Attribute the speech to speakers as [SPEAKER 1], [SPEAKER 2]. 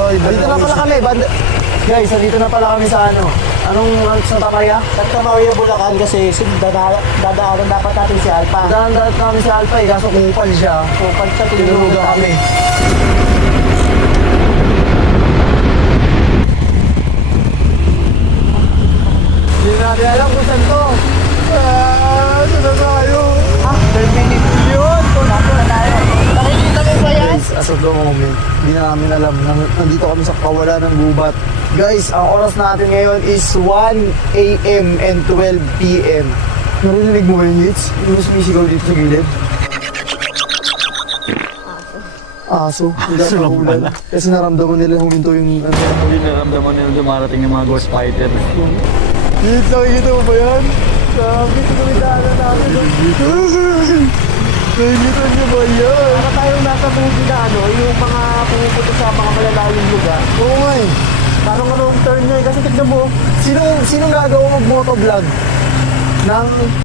[SPEAKER 1] Dito na pala kami. Guys, dito na pala kami sa ano. Anong Santa Maria?
[SPEAKER 2] Santa Maria, Bulacan kasi dadaanan dapat natin si Alpha.
[SPEAKER 1] Daan namin si Alpha eh, kaso kupal siya.
[SPEAKER 2] Kupal siya,
[SPEAKER 1] Tinurugan kami. Hindi natin alam kung saan to. Saan na tayo?
[SPEAKER 2] 10 minutes yun. Nato na tayo. Nakikita mo ba yan?
[SPEAKER 1] Guys, as of the moment, hindi na namin alam. Nandito kami sa kawalan ng gubat. Guys, ang oras natin ngayon is 1 a.m. and 12 p.m. Narinig mo ba yung hits? Yung sumisigaw dito sa gilid? Aso.
[SPEAKER 3] Aso lang pala.
[SPEAKER 1] Kasi naramdaman nila huminto yung...
[SPEAKER 3] Hindi naramdaman nila dumarating yung mga ghost fighter.
[SPEAKER 1] Hits, nakikita mo ba yan? Sabi, tumitala namin. Nakikita niyo ba yan?
[SPEAKER 2] Para tayong nasa movie na ano, yung mga pumupunta sa mga malalayong lugar.
[SPEAKER 1] Oo nga eh.
[SPEAKER 2] Parang anong turn niya eh, kasi tignan mo,
[SPEAKER 1] Sinong gagawa mag-motovlog ng